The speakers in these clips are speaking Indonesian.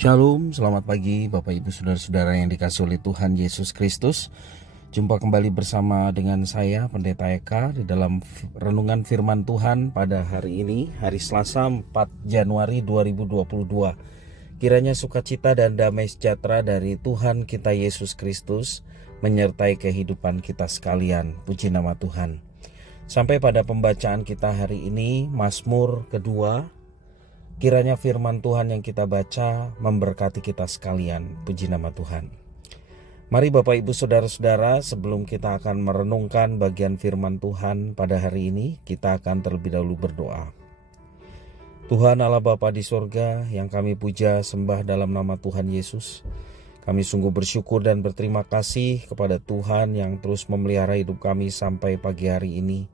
Shalom, selamat pagi Bapak Ibu Saudara-saudara yang dikasihi oleh Tuhan Yesus Kristus. Jumpa kembali bersama dengan saya Pendeta Eka di dalam renungan firman Tuhan pada hari ini, hari Selasa 4 Januari 2022. Kiranya sukacita dan damai sejahtera dari Tuhan kita Yesus Kristus menyertai kehidupan kita sekalian. Puji nama Tuhan. Sampai pada pembacaan kita hari ini, Mazmur kedua. Kiranya firman Tuhan yang kita baca memberkati kita sekalian. Puji nama Tuhan. Mari Bapak Ibu Saudara-saudara, sebelum kita akan merenungkan bagian firman Tuhan pada hari ini, kita akan terlebih dahulu berdoa. Tuhan Allah Bapa di sorga, yang kami puja sembah dalam nama Tuhan Yesus, kami sungguh bersyukur dan berterima kasih kepada Tuhan yang terus memelihara hidup kami sampai pagi hari ini.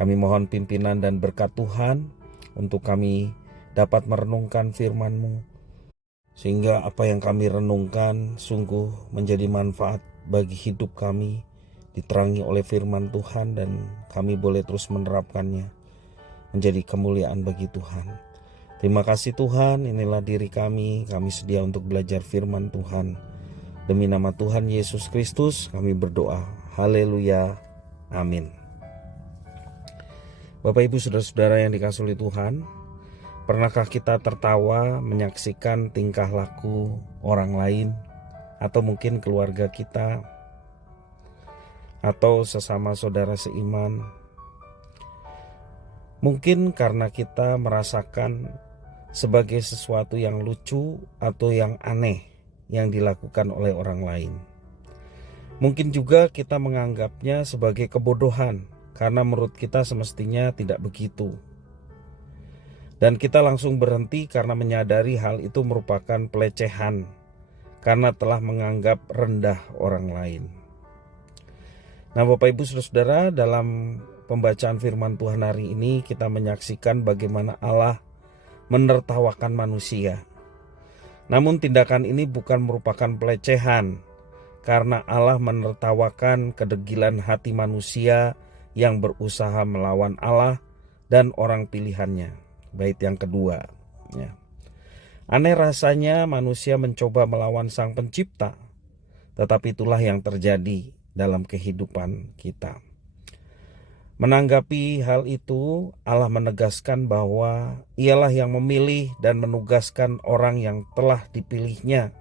Kami mohon pimpinan dan berkat Tuhan untuk kami dapat merenungkan firman-Mu, sehingga apa yang kami renungkan sungguh menjadi manfaat bagi hidup kami, diterangi oleh firman Tuhan dan kami boleh terus menerapkannya menjadi kemuliaan bagi Tuhan. Terima kasih Tuhan, inilah diri kami sedia untuk belajar firman Tuhan. Demi nama Tuhan Yesus Kristus kami berdoa. Haleluya, amin. Bapak Ibu Saudara-saudara yang dikasihi oleh Tuhan, pernahkah kita tertawa menyaksikan tingkah laku orang lain, atau mungkin keluarga kita, atau sesama saudara seiman? Mungkin karena kita merasakan sebagai sesuatu yang lucu atau yang aneh yang dilakukan oleh orang lain. Mungkin juga kita menganggapnya sebagai kebodohan, karena menurut kita semestinya tidak begitu. Dan kita langsung berhenti karena menyadari hal itu merupakan pelecehan, karena telah menganggap rendah orang lain. Nah Bapak Ibu Saudara, dalam pembacaan firman Tuhan hari ini kita menyaksikan bagaimana Allah menertawakan manusia. Namun tindakan ini bukan merupakan pelecehan, karena Allah menertawakan kedegilan hati manusia yang berusaha melawan Allah dan orang pilihannya. Bait yang kedua, ya. Aneh rasanya manusia mencoba melawan Sang Pencipta, tetapi itulah yang terjadi dalam kehidupan kita. Menanggapi hal itu, Allah menegaskan bahwa Ialah yang memilih dan menugaskan orang yang telah dipilihnya.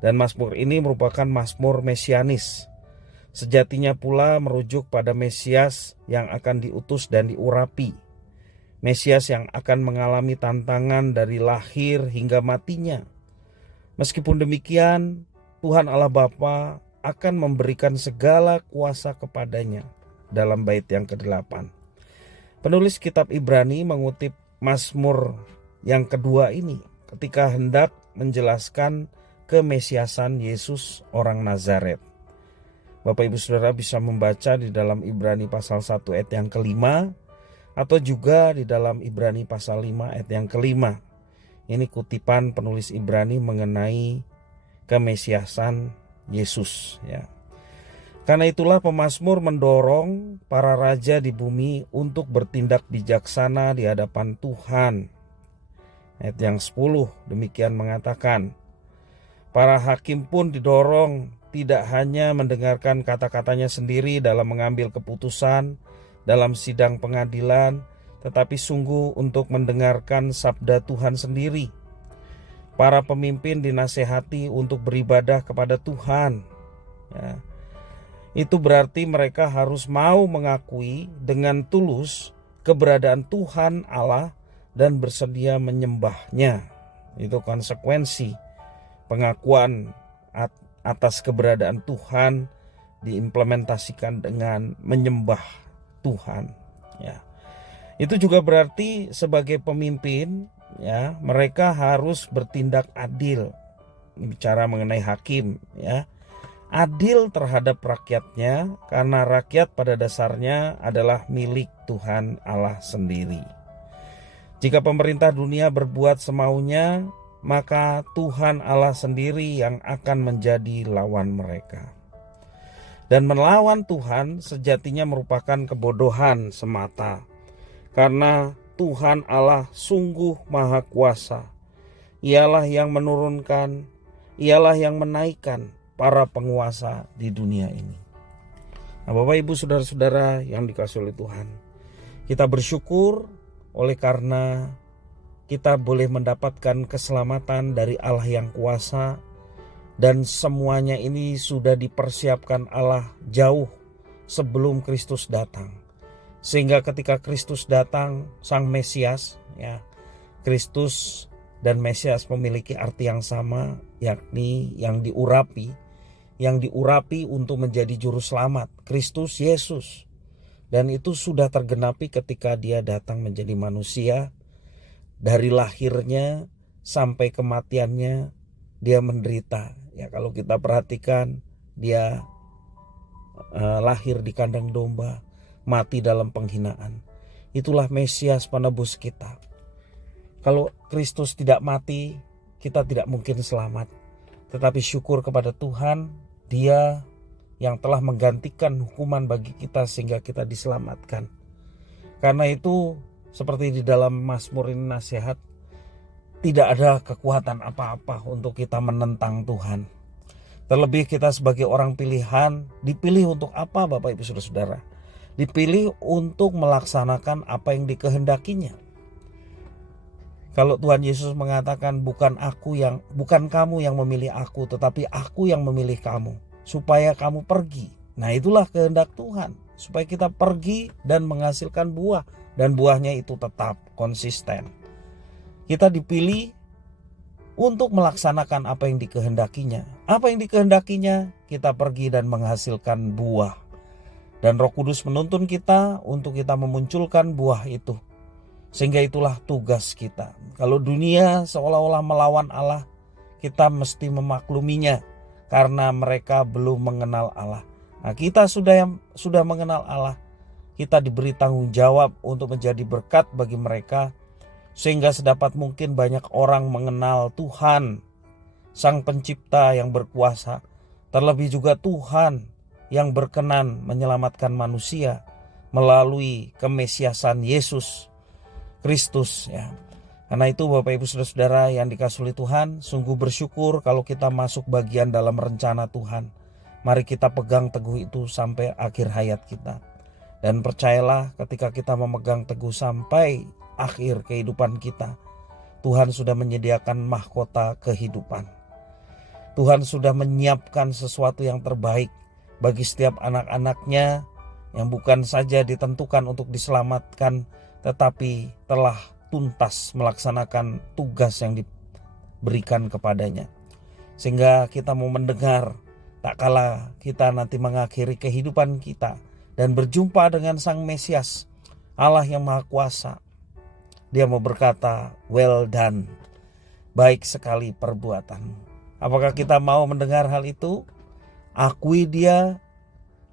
Dan Mazmur ini merupakan Mazmur mesianis. Sejatinya pula merujuk pada Mesias yang akan diutus dan diurapi. Mesias yang akan mengalami tantangan dari lahir hingga matinya. Meskipun demikian, Tuhan Allah Bapa akan memberikan segala kuasa kepadanya. Dalam bait yang ke-8, penulis kitab Ibrani mengutip Mazmur yang kedua ini ketika hendak menjelaskan kemesiasan Yesus orang Nazaret. Bapak Ibu Saudara bisa membaca di dalam Ibrani pasal 1 ayat yang ke-5, atau juga di dalam Ibrani pasal 5 ayat yang ke-5. Ini kutipan penulis Ibrani mengenai kemesiasan Yesus, ya. Karena itulah pemazmur mendorong para raja di bumi untuk bertindak bijaksana di hadapan Tuhan. Ayat yang 10 demikian mengatakan, para hakim pun didorong tidak hanya mendengarkan kata-katanya sendiri dalam mengambil keputusan dalam sidang pengadilan, tetapi sungguh untuk mendengarkan sabda Tuhan sendiri. Para pemimpin dinasehati untuk beribadah kepada Tuhan, ya. Itu berarti mereka harus mau mengakui dengan tulus keberadaan Tuhan Allah dan bersedia menyembahnya. Itu konsekuensi pengakuan atas keberadaan Tuhan diimplementasikan dengan menyembah Tuhan, ya. Itu juga berarti sebagai pemimpin, ya, mereka harus bertindak adil. Bicara mengenai hakim, ya. Adil terhadap rakyatnya, karena rakyat pada dasarnya adalah milik Tuhan Allah sendiri. Jika pemerintah dunia berbuat semaunya, maka Tuhan Allah sendiri yang akan menjadi lawan mereka. Dan melawan Tuhan sejatinya merupakan kebodohan semata, karena Tuhan Allah sungguh maha kuasa. Ialah yang menurunkan, ialah yang menaikkan para penguasa di dunia ini. Nah, Bapak Ibu saudara-saudara yang dikasihi oleh Tuhan, kita bersyukur oleh karena kita boleh mendapatkan keselamatan dari Allah yang kuasa, dan semuanya ini sudah dipersiapkan Allah jauh sebelum Kristus datang. Sehingga ketika Kristus datang, Sang Mesias, ya, Kristus dan Mesias memiliki arti yang sama, yakni yang diurapi untuk menjadi juru selamat, Kristus Yesus. Dan itu sudah tergenapi ketika Dia datang menjadi manusia. Dari lahirnya sampai kematiannya Dia menderita. Ya, kalau kita perhatikan, Dia lahir di kandang domba, mati dalam penghinaan. Itulah Mesias penebus kita. Kalau Kristus tidak mati, kita tidak mungkin selamat. Tetapi syukur kepada Tuhan, Dia yang telah menggantikan hukuman bagi kita sehingga kita diselamatkan. Karena itu, seperti di dalam Mazmur ini nasihat, tidak ada kekuatan apa-apa untuk kita menentang Tuhan. Terlebih kita sebagai orang pilihan, dipilih untuk apa Bapak Ibu Saudara-saudara? Dipilih untuk melaksanakan apa yang dikehendakinya. Kalau Tuhan Yesus mengatakan bukan kamu yang memilih aku, tetapi aku yang memilih kamu supaya kamu pergi. Nah, itulah kehendak Tuhan, supaya kita pergi dan menghasilkan buah, dan buahnya itu tetap konsisten. Kita dipilih untuk melaksanakan apa yang dikehendakinya. Apa yang dikehendakinya, kita pergi dan menghasilkan buah. Dan Roh Kudus menuntun kita untuk kita memunculkan buah itu. Sehingga itulah tugas kita. Kalau dunia seolah-olah melawan Allah, kita mesti memakluminya karena mereka belum mengenal Allah. Nah, kita sudah mengenal Allah, kita diberi tanggung jawab untuk menjadi berkat bagi mereka, sehingga sedapat mungkin banyak orang mengenal Tuhan, Sang Pencipta yang berkuasa, terlebih juga Tuhan yang berkenan menyelamatkan manusia melalui kemesiasan Yesus Kristus, ya. Karena itu Bapak Ibu Saudara-saudara yang dikasihi Tuhan, sungguh bersyukur kalau kita masuk bagian dalam rencana Tuhan. Mari kita pegang teguh itu sampai akhir hayat kita. Dan percayalah, ketika kita memegang teguh sampai akhir kehidupan kita, Tuhan sudah menyediakan mahkota kehidupan. Tuhan sudah menyiapkan sesuatu yang terbaik bagi setiap anak-anaknya yang bukan saja ditentukan untuk diselamatkan, tetapi telah tuntas melaksanakan tugas yang diberikan kepadanya. Sehingga kita mau mendengar, tak kala kita nanti mengakhiri kehidupan kita dan berjumpa dengan Sang Mesias, Allah yang Maha Kuasa, Dia mau berkata, well done, baik sekali perbuatanmu. Apakah kita mau mendengar hal itu? Akui Dia,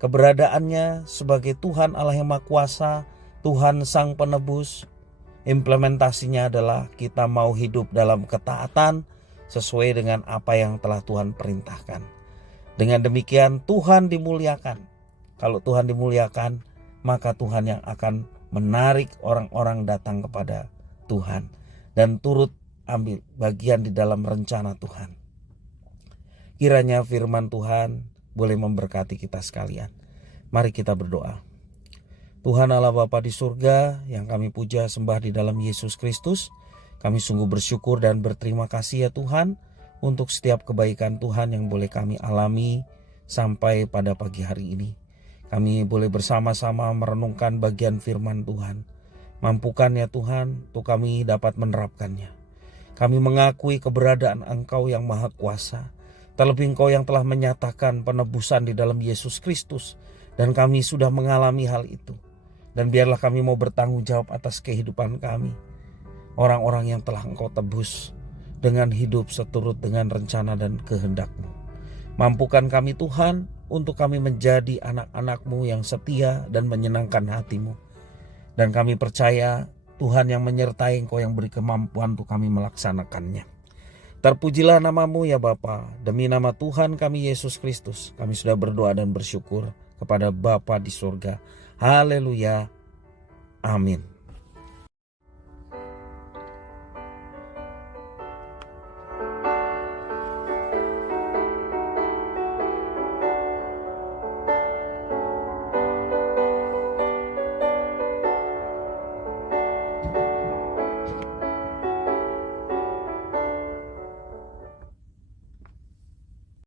keberadaannya sebagai Tuhan Allah yang Maha Kuasa, Tuhan Sang Penebus. Implementasinya adalah kita mau hidup dalam ketaatan sesuai dengan apa yang telah Tuhan perintahkan. Dengan demikian Tuhan dimuliakan. Kalau Tuhan dimuliakan, maka Tuhan yang akan menarik orang-orang datang kepada Tuhan dan turut ambil bagian di dalam rencana Tuhan. Kiranya firman Tuhan boleh memberkati kita sekalian. Mari kita berdoa. Tuhan Allah Bapa di surga yang kami puja sembah di dalam Yesus Kristus, kami sungguh bersyukur dan berterima kasih ya Tuhan untuk setiap kebaikan Tuhan yang boleh kami alami sampai pada pagi hari ini. Kami boleh bersama-sama merenungkan bagian firman Tuhan. Mampukan ya Tuhan untuk kami dapat menerapkannya. Kami mengakui keberadaan Engkau yang Maha Kuasa, terlebih Engkau yang telah menyatakan penebusan di dalam Yesus Kristus, dan kami sudah mengalami hal itu. Dan biarlah kami mau bertanggung jawab atas kehidupan kami, orang-orang yang telah Engkau tebus dengan hidup seturut dengan rencana dan kehendak-Mu. Mampukan kami Tuhan untuk kami menjadi anak-anak-Mu yang setia dan menyenangkan hati-Mu. Dan kami percaya Tuhan yang menyertai Engkau yang beri kemampuan untuk kami melaksanakannya. Terpujilah nama-Mu ya Bapa, demi nama Tuhan kami Yesus Kristus, kami sudah berdoa dan bersyukur kepada Bapa di surga. Haleluya. Amin.